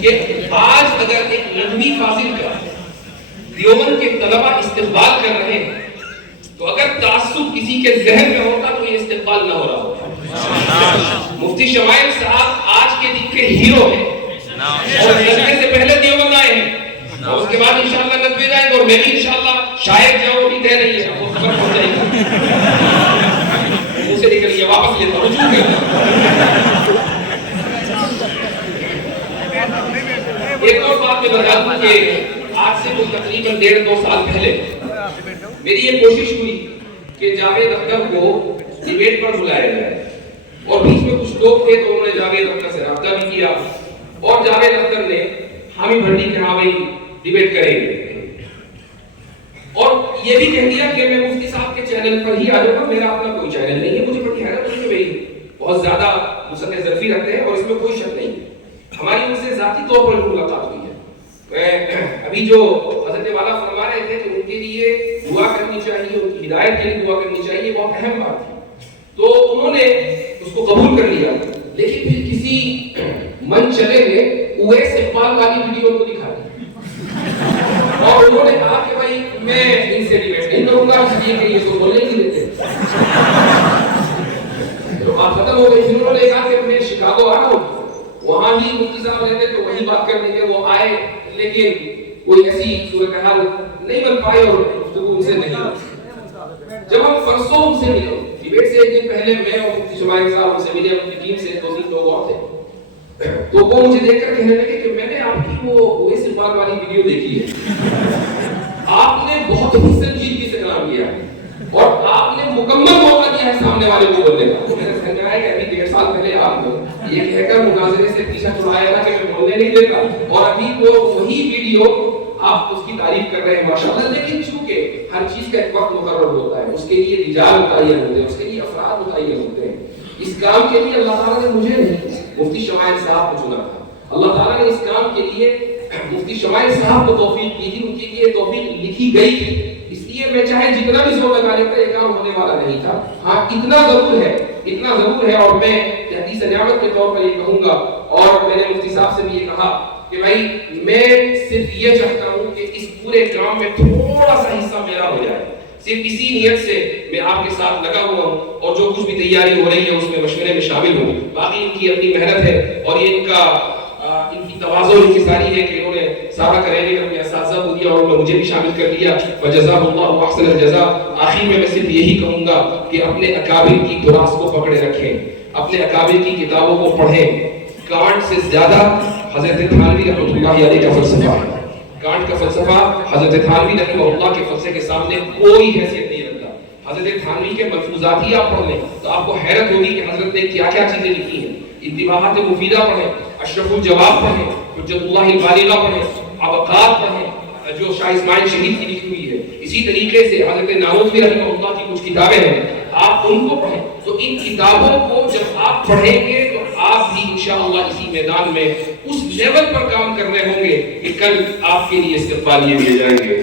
کہ آج اگر ایک نظمی فاضل کا دیوبند کے طلبہ استقبال کر رہے ہیں تو اگر تعصب کسی کے ذہن میں ہوتا تو یہ استقبال نہ ہو رہا ہوتا. مفتی شمائل صاحب آج کے دن کے ہیرو ہیں اور ندوے سے پہلے دیوبند آئے ہیں اور اس کے بعد انشاءاللہ ندوے جائیں گے اور میں بھی انشاءاللہ شاید جاؤں بھی طے نہیں ہے وہ خبر پہنچ جائے گا منہ سے نکل گیا واپس لیتا ہوں رجوع کرتا. ایک اور بات میں بتا دوں کہ آج سے کوئی تقریباً 1.5-2 سال پہلے میری یہ کوشش ہوئی کہ جاوید اختر کو ڈیبیٹ پر بلایا جائے اور بیچ میں کچھ لوگ تھے تو انہوں نے جاوید اختر سے رابطہ بھی کیا اور جاوید اختر نے حامی بھرتی کہ ہاں بھائی ڈیبیٹ کریں گے اور یہ بھی کہہ دیا کہ میں مفتی صاحب کے چینل پر ہی آ جاؤں گا. میرا اپنا کوئی چینل نہیں ہے. مجھے بڑی حیرت ہوئی کہ بھائی بہت زیادہ مسلح ظرفی رکھتے ہیں اور اس میں کوئی شک نہیں. ہماری ان سے ذاتی طور پر ملاقات ہوئی ہے. ابھی جو حضرت والا فرما رہے تھے کہ ان کے لیے دعا کرنی چاہیے, ان کی ہدایت کے لیے دعا کرنی چاہیے, بہت اہم بات تھی. تو انہوں نے اس کو قبول کر لیا لیکن پھر کسی من چلے میں اویس اقبال والی ویڈیو کو دکھا دی اور انہوں نے کہا کہ بھائی میں ان سے ڈیبیٹ نہیں کروں گا اس لیے کہ یہ تو بولنے نہیں دیتے. تو بات ختم ہو گئی. انہوں نے کہا کہ میں شکاگو آ رہا ہوں, وہاں ہی مفتی صاحب رہتے تو وہی بات کرنے کے وہ آئے لیکن کوئی ایسی صورتحال نہیں بن پائی اور گفتگو ان سے نہیں ہوئی. جب ہم پرسوں ان سے ملے ڈیبیٹ سے ایک دن پہلے میں اور مفتی شمائل صاحب ان سے ملے, اپنی ٹیم سے 2-3 لوگ اور تھے تو وہ مجھے دیکھ کر کہنے لگے کہ میں نے آپ کی وہ اویس اقبال والی ویڈیو دیکھی ہے, آپ نے بہت ہی سنجیدگی سے کلام کیا اور آپ نے مکمل موقع دیا ہے سامنے والے کو بولنے کا. میرے ذہن میں آیا کہ ابھی 1.5 سال پہلے آپ نے یہ کہہ کر مناظرے سے پیچھا چھڑایا تھا کہ میں بولنے نہیں دیتا اور ابھی وہ وہی ویڈیو آپ اس کی تعریف کر رہے ہیں ماشاءاللہ. لیکن چونکہ ہر چیز کا ایک وقت مقرر ہوتا ہے, اس کے لیے رجال متعین ہوتے ہیں, اس کے لیے افراد متعین ہوتے ہیں. اس کام کے لیے اللہ تعالیٰ نے مجھے نہیں مفتی شمائل صاحب کو چنا تھا. اللہ تعالیٰ نے اس کام کے لیے مفتی شمائل صاحب کو توفیق دی تھی, ان کے لیے توفیق لکھی گئی تھی. اس لیے میں چاہے جتنا بھی زور لگا لیتا یہ کام ہونے والا نہیں تھا. ہاں اتنا ضرور ہے اور میں حدیث نعمت کے طور پر یہ کہوں گا اور میں نے مفتی صاحب سے بھی یہ کہا کہ بھائی میں صرف یہ چاہتا ہوں کہ اس پورے کام میں تھوڑا سا حصہ میرا ہو جائے. صرف اسی نیت سے میں آپ کے ساتھ لگا ہوا ہوں اور جو کچھ بھی تیاری ہو رہی ہے اس میں مشورے میں شامل ہوں. باقی ان کی اپنی محنت ہے اور یہ ان کی تواضع ان کی ساری ہے کہ انہوں نے سارا کریڈٹ اپنے اساتذہ کو دیا اور مجھے بھی شامل کر دیا. وجزاہ اللہ احسن الجزاء. آخر میں صرف یہی کہوں گا کہ اپنے اکابر کی تراث کو پکڑے رکھیں, اپنے اکابر کی کتابوں کو پڑھیں. کانٹ سے زیادہ حضرت تھانوی رحمۃ اللہ علیہ کا فلسفہ ہے. کانٹ کا فلسفہ حضرت تھانوی رحمہ اللہ کے فلسفے کے سامنے کوئی حیثیت نہیں رکھتا. حضرت تھانوی کے ملفوظات ہی آپ پڑھ لیں تو آپ کو حیرت ہوگی کہ حضرت نے کیا کیا چیزیں لکھی ہیں. انتباہات مفیدہ پڑھیں, اشرف الجواب پڑھیں, حجت اللہ البالغہ پڑھیں, ابقات پڑھیں جو شاہ اسماعیل شہید کی لکھی ہوئی ہے. اسی طریقے سے حضرت نانوتوی رحمہ اللہ کی کچھ کتابیں ہیں, آپ ان کو پڑھیں. تو ان کتابوں کو جب آپ پڑھیں گے تو آپ بھی انشاءاللہ اسی میدان میں اس لیول پر کام کرنے ہوں گے کہ کل آپ کے لیے استقبال یہ دیے جائیں گے.